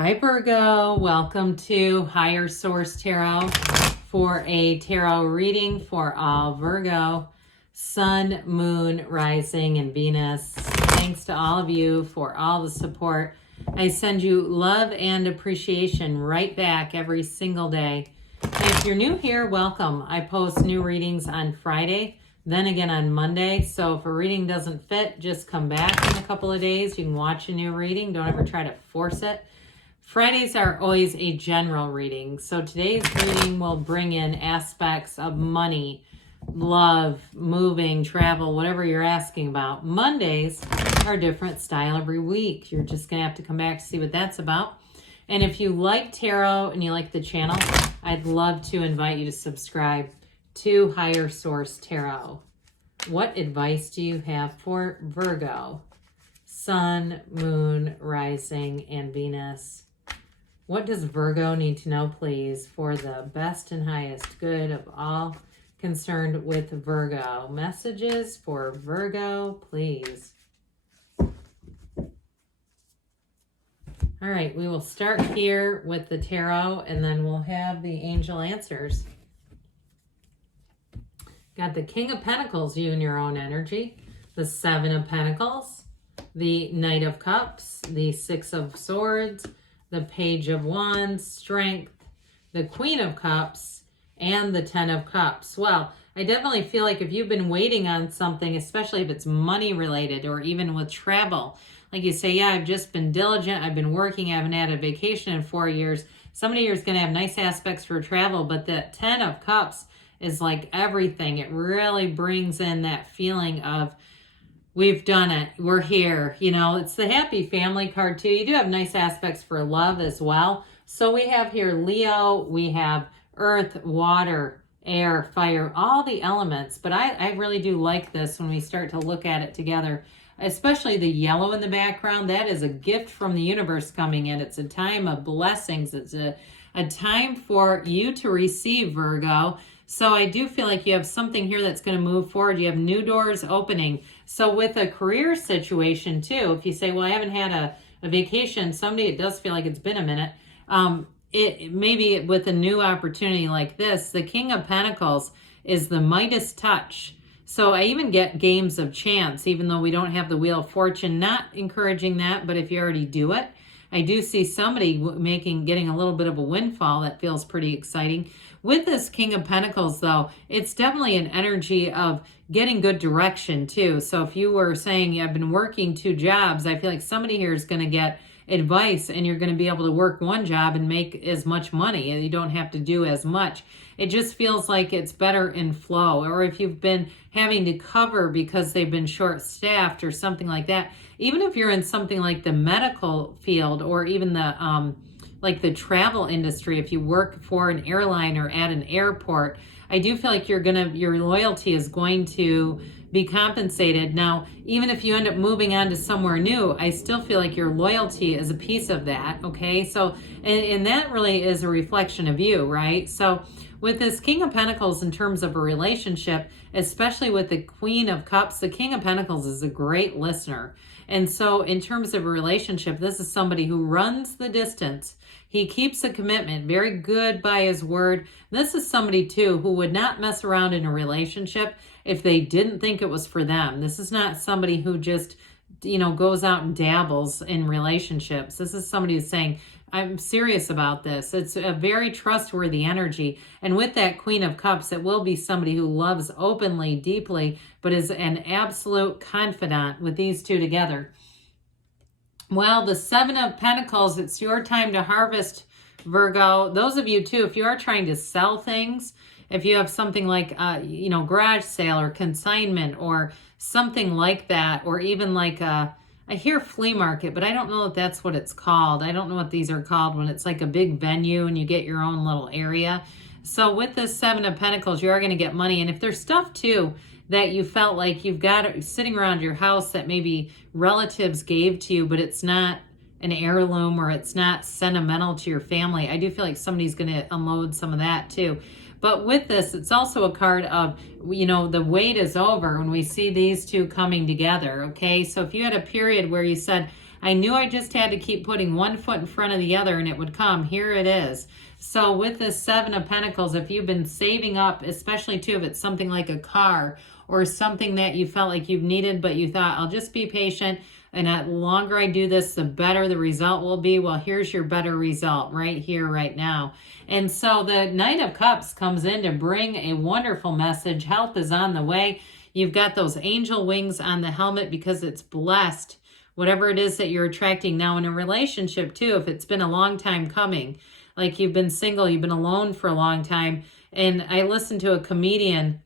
Hi Virgo, welcome to Higher Source Tarot for a tarot reading for all Virgo, Sun, Moon, Rising, and Venus. Thanks to all of you for all the support. I send you love and appreciation right back every single day. And if you're new here, welcome. I post new readings on Friday, then again on Monday. So if a reading doesn't fit, just come back in a couple of days. You can watch a new reading. Don't ever try to force it. Fridays are always a general reading. So today's reading will bring in aspects of money, love, moving, travel, whatever you're asking about. Mondays are a different style every week. You're just going to have to come back to see what that's about. And if you like tarot and you like the channel, I'd love to invite you to subscribe to Higher Source Tarot. What advice do you have for Virgo? Sun, Moon, Rising, and Venus. What does Virgo need to know, please, for the best and highest good of all concerned with Virgo? Messages for Virgo, please. All right, we will start here with the tarot, and then we'll have the angel answers. Got the King of Pentacles, you and your own energy. The Seven of Pentacles. The Knight of Cups. The Six of Swords. The Page of Wands, Strength, the Queen of Cups, and the Ten of Cups. Well, I definitely feel like if you've been waiting on something, especially if it's money related or even with travel, like you say, yeah, I've just been diligent, I've been working, I haven't had a vacation in 4 years. Somebody here is going to have nice aspects for travel, but that Ten of Cups is like everything. It really brings in that feeling of, we've done it. We're here. You know, it's the happy family card too. You do have nice aspects for love as well. So we have here Leo, we have earth, water, air, fire, all the elements. But I really do like this when we start to look at it together, especially the yellow in the background. That is a gift from the universe coming in. It's a time of blessings. It's a time for you to receive, Virgo. So I do feel like you have something here that's going to move forward. You have new doors opening. So with a career situation too, if you say, well, I haven't had a vacation, someday it does feel like it's been a minute. It maybe with a new opportunity like this, the King of Pentacles is the Midas touch. So I even get games of chance, even though we don't have the Wheel of Fortune, not encouraging that, but if you already do it, I do see somebody getting a little bit of a windfall that feels pretty exciting. With this King of Pentacles, though, it's definitely an energy of getting good direction, too. So if you were saying, I've been working 2 jobs, I feel like somebody here is going to get advice and you're going to be able to work one job and make as much money and you don't have to do as much. It just feels like it's better in flow. Or if you've been having to cover because they've been short-staffed or something like that, even if you're in something like the medical field or even the like the travel industry, if you work for an airline or at an airport, I do feel like your loyalty is going to be compensated. Now, even if you end up moving on to somewhere new, I still feel like your loyalty is a piece of that, okay? So, and that really is a reflection of you, right? So with this King of Pentacles in terms of a relationship, especially with the Queen of Cups, the King of Pentacles is a great listener. And so in terms of a relationship, this is somebody who runs the distance. He keeps a commitment, very good by his word. This is somebody too who would not mess around in a relationship if they didn't think it was for them. This is not somebody who just, goes out and dabbles in relationships. This is somebody who's saying, I'm serious about this. It's a very trustworthy energy. And with that Queen of Cups, it will be somebody who loves openly, deeply, but is an absolute confidant with these two together. Well, the Seven of Pentacles, it's your time to harvest, Virgo. Those of you too, if you are trying to sell things, if you have something like, garage sale or consignment or something like that, or even like I hear flea market, but I don't know if that's what it's called. I don't know what these are called when it's like a big venue and you get your own little area. So with this Seven of Pentacles, you are going to get money. And if there's stuff too that you felt like you've got sitting around your house that maybe relatives gave to you, but it's not an heirloom or it's not sentimental to your family, I do feel like somebody's going to unload some of that too. But with this, it's also a card of, the wait is over when we see these two coming together, okay? So if you had a period where you said, I knew I just had to keep putting one foot in front of the other and it would come. Here it is. So with this Seven of Pentacles, if you've been saving up, especially too, if it's something like a car or something that you felt like you've needed, but you thought, I'll just be patient, and the longer I do this, the better the result will be. Well, here's your better result right here, right now. And so the Knight of Cups comes in to bring a wonderful message. Help is on the way. You've got those angel wings on the helmet because it's blessed. Whatever it is that you're attracting now in a relationship too, if it's been a long time coming, like you've been single, you've been alone for a long time. And I listened to a comedian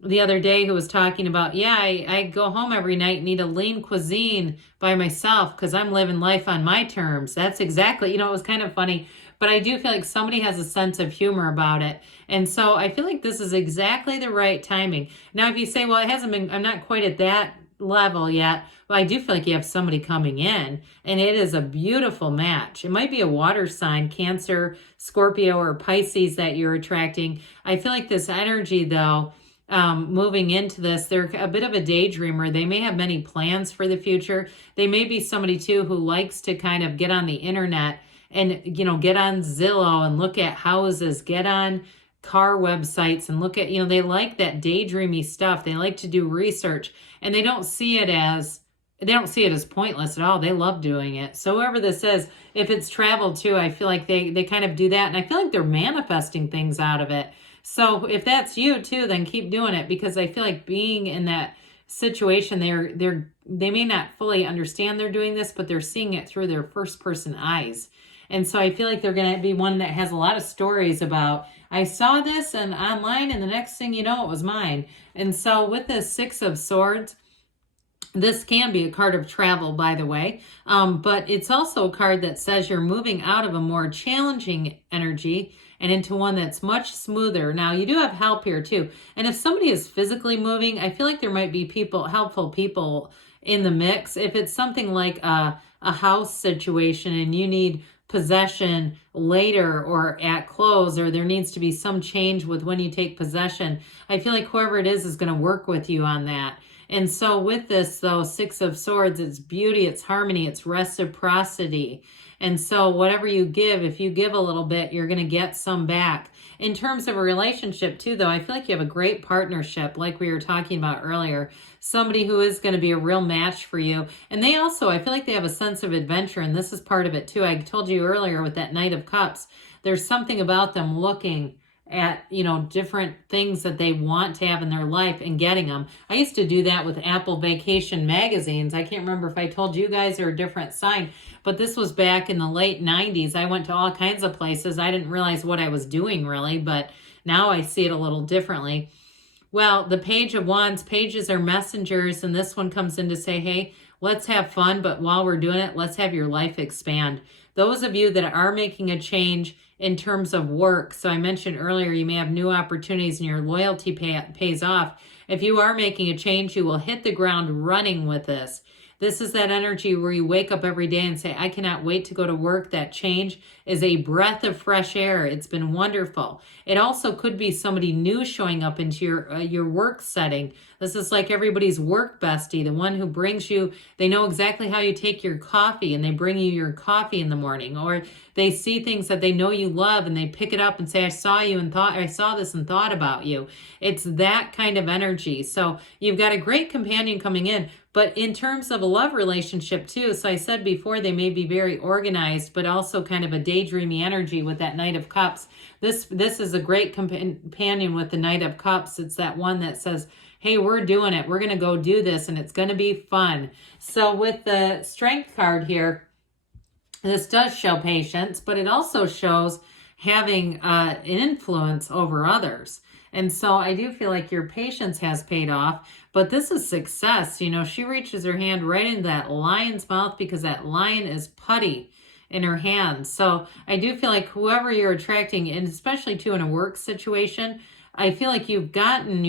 the other day who was talking about, yeah, I go home every night and eat a lean cuisine by myself because I'm living life on my terms. That's exactly, it was kind of funny, but I do feel like somebody has a sense of humor about it. And so I feel like this is exactly the right timing. Now, if you say, well, it hasn't been, I'm not quite at that level yet, well, I do feel like you have somebody coming in, and it is a beautiful match. It might be a water sign, Cancer, Scorpio, or Pisces that you're attracting. I feel like this energy, though, moving into this, they're a bit of a daydreamer. They may have many plans for the future. They may be somebody too who likes to kind of get on the internet and, get on Zillow and look at houses, get on car websites and look at, they like that daydreamy stuff. They like to do research, and they don't see it as pointless at all. They love doing it. So whoever this is, if it's travel too, I feel like they kind of do that, and I feel like they're manifesting things out of it. So if that's you too, then keep doing it, because I feel like being in that situation, they may not fully understand they're doing this, but they're seeing it through their first person eyes. And so I feel like they're going to be one that has a lot of stories about, I saw this and online, and the next thing you know, it was mine. And so with the Six of Swords, this can be a card of travel, by the way, but it's also a card that says you're moving out of a more challenging energy and into one that's much smoother. Now, you do have help here too. And if somebody is physically moving, I feel like there might be helpful people in the mix. If it's something like a house situation and you need possession later or at close, or there needs to be some change with when you take possession, I feel like whoever it is going to work with you on that. And so with this, though, Six of Swords, it's beauty, it's harmony, it's reciprocity. And so whatever you give, if you give a little bit, you're going to get some back. In terms of a relationship too, though, I feel like you have a great partnership, like we were talking about earlier. Somebody who is going to be a real match for you. And they also, I feel like they have a sense of adventure, and this is part of it too. I told you earlier with that Knight of Cups, there's something about them looking at, different things that they want to have in their life and getting them. I used to do that with Apple Vacation magazines. I can't remember if I told you guys they're a different sign, but this was back in the late 90s. I went to all kinds of places. I didn't realize what I was doing really, but now I see it a little differently. Well, the Page of Wands, pages are messengers, and this one comes in to say, hey, let's have fun, but while we're doing it, let's have your life expand. Those of you that are making a change in terms of work, so I mentioned earlier, you may have new opportunities and your loyalty pays off. If you are making a change, you will hit the ground running with this. This is that energy where you wake up every day and say, I cannot wait to go to work. That change is a breath of fresh air. It's been wonderful. It also could be somebody new showing up into your work setting. This is like everybody's work bestie, the one who brings you, they know exactly how you take your coffee, and they bring you your coffee in the morning, or they see things that they know you love and they pick it up and say, I saw this and thought about you. It's that kind of energy. So you've got a great companion coming in. But in terms of a love relationship too, so I said before, they may be very organized, but also kind of a daydreamy energy with that Knight of Cups. This is a great companion with the Knight of Cups. It's that one that says, hey, we're doing it. We're going to go do this, and it's going to be fun. So with the Strength card here, this does show patience, but it also shows having an influence over others. And so I do feel like your patience has paid off, but this is success. She reaches her hand right into that lion's mouth because that lion is putty in her hand. So I do feel like whoever you're attracting, and especially too in a work situation, I feel like you've gotten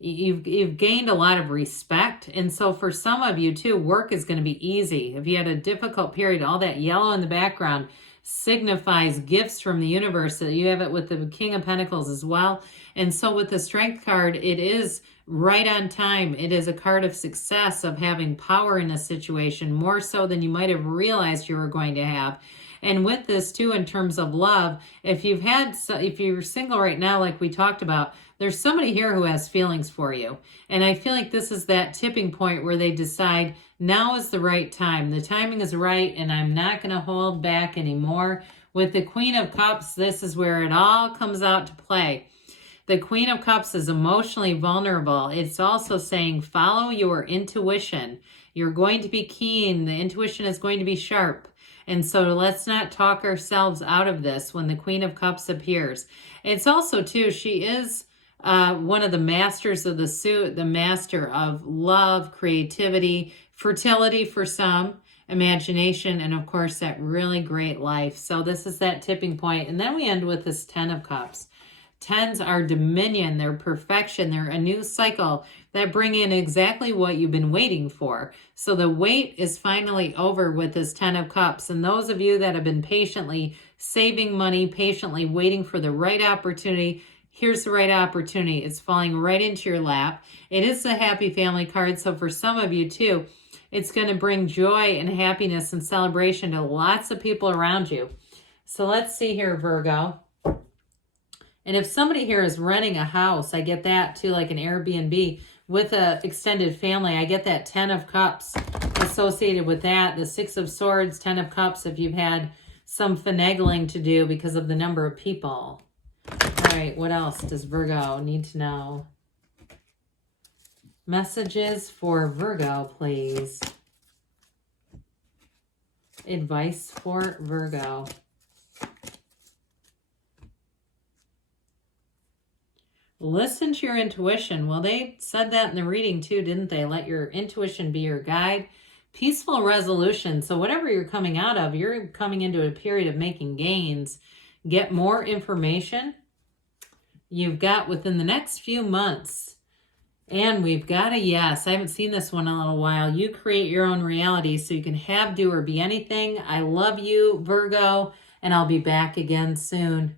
you've gained a lot of respect. And so for some of you too, work is going to be easy. If you had a difficult period, all that yellow in the background signifies gifts from the universe. So you have it with the King of Pentacles as well. And so with the Strength card, it is right on time. It is a card of success, of having power in a situation, more so than you might have realized you were going to have. And with this too, in terms of love, if you're single right now, like we talked about, there's somebody here who has feelings for you. And I feel like this is that tipping point where they decide now is the right time. The timing is right, and I'm not going to hold back anymore. With the Queen of Cups, this is where it all comes out to play. The Queen of Cups is emotionally vulnerable. It's also saying follow your intuition. You're going to be keen. The intuition is going to be sharp. And so let's not talk ourselves out of this when the Queen of Cups appears. It's also, too, she is one of the masters of the suit, the master of love, creativity, fertility for some, imagination, and of course that really great life. So this is that tipping point. And then we end with this 10 of Cups. Tens are dominion, they're perfection, they're a new cycle that bring in exactly what you've been waiting for. So the wait is finally over with this 10 of Cups. And those of you that have been patiently saving money, patiently waiting for the right opportunity, here's the right opportunity. It's falling right into your lap. It is the happy family card. So for some of you too, it's going to bring joy and happiness and celebration to lots of people around you. So let's see here, Virgo. And if somebody here is renting a house, I get that too, like an Airbnb with a extended family. I get that 10 of Cups associated with that. The 6 of Swords, 10 of Cups, if you've had some finagling to do because of the number of people. All right, what else does Virgo need to know? Messages for Virgo, please. Advice for Virgo. Listen to your intuition. Well, they said that in the reading too, didn't they? Let your intuition be your guide. Peaceful resolution. So whatever you're coming out of, you're coming into a period of making gains. Get more information. You've got within the next few months. And we've got a yes. I haven't seen this one in a little while. You create your own reality so you can have, do, or be anything. I love you, Virgo, and I'll be back again soon.